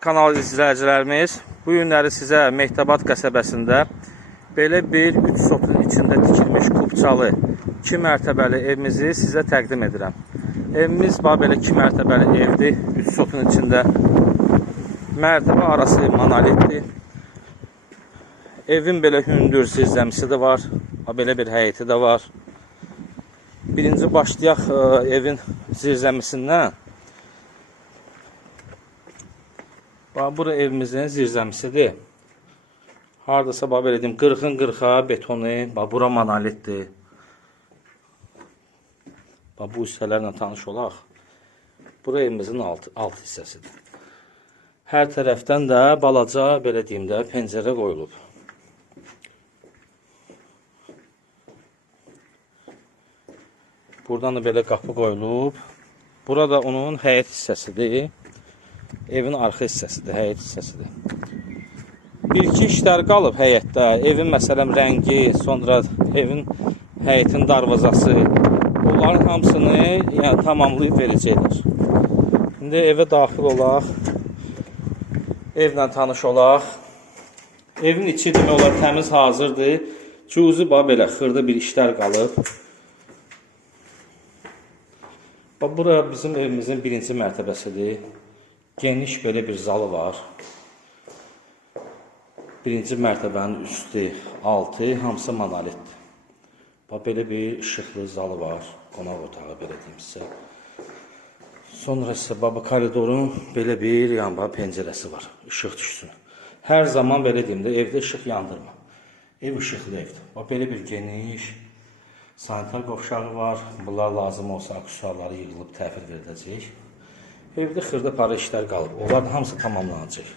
Kanal izləyicilərimiz, bu günləri sizə Mehdabad qəsəbəsində belə bir 3 sotun içində tikilmiş kubçalı 2 mərtəbəli evimizi sizə təqdim edirəm. Evimiz belə 2 mərtəbəli evdir, 3 sotun içində. Mərtəbə arası monolitdir. Evin belə hündür zirzəmisi də var, belə bir həyəti də var. Birinci başlayaq evin zirzəmisindən. Bura evimizin zirzəmisidir. Haradasa belə deyim, 40-ın 40-a betonu, bura monolitdir. Bu hissələrlə tanış olaq. Bura evimizin alt hissəsidir. Hər tərəfdən də balaca, belə deyim də, pəncərə qoyulub. Buradan da belə qapı qoyulub. Burada onun həyət hissəsidir. Evin arxa hissəsidir, həyət hissəsidir. Bir-iki işlər qalıb həyətdə. Evin məsələn rəngi, sonra evin həyətin darvazası. Onların hamısını tamamlayıb verəcəklər. İndi evə daxil olaq. Evlə tanış olaq. Evin içi demək olar təmiz hazırdır. Cüzi belə xırda bir işlər qalıb. Bura bizim evimizin birinci mərtəbəsidir. Geniş belə bir zalı var. Birinci mərtəbənin üstü, altı, hamısı monolitdir. Belə bir işıqlı zalı var. Qonaq otağı, belə deyim sizə. Sonra isə koridorun belə bir pəncərəsi var. İşıq düşsün. Hər zaman belə deyim də, evdə işıq yandırma. Ev işıqlı evdir. Belə bir geniş sanitar qovşağı var. Bunlar lazım olsa aksesuarları yığılıb təhvil veriləcək. Evdə xırda para işlər qalıb. Onlar hamısı tamamlanacaq.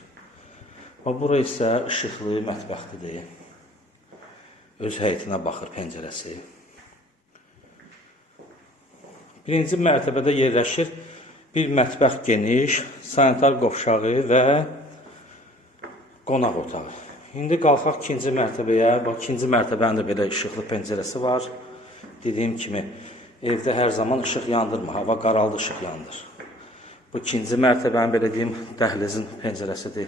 Bura isə işıqlı mətbəxlidir. Öz həyətinə baxır pəncərəsi. Birinci mərtəbədə yerləşir bir mətbəx geniş, sanitar qovşağı və qonaq otağı. İndi qalxaq ikinci mərtəbəyə. İkinci mərtəbənin də belə işıqlı pəncərəsi var. Dediyim kimi, evdə hər zaman işıq yandırma. Hava qaraldı, işıq yandır. Bu ikinci mərtəbənin belə deyim, dəhlizin pəncərəsidir.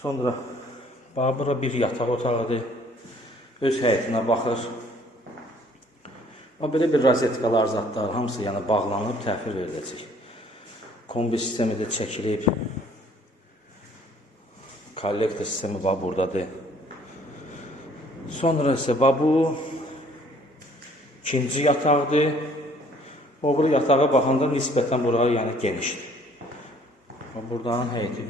Sonra bura bir yataq otağıdır. Öz həyətinə baxır. Belə bir rozetkalar, zadlar, hamısı bağlanıb, təhvil veriləcək. Kombi sistemi də çəkilib. Kollektor sistemi buradadır. Sonra isə bu ikinci yataqdır. O bura yatağa baxanda nisbətən bura genişdir. Buradan həyəti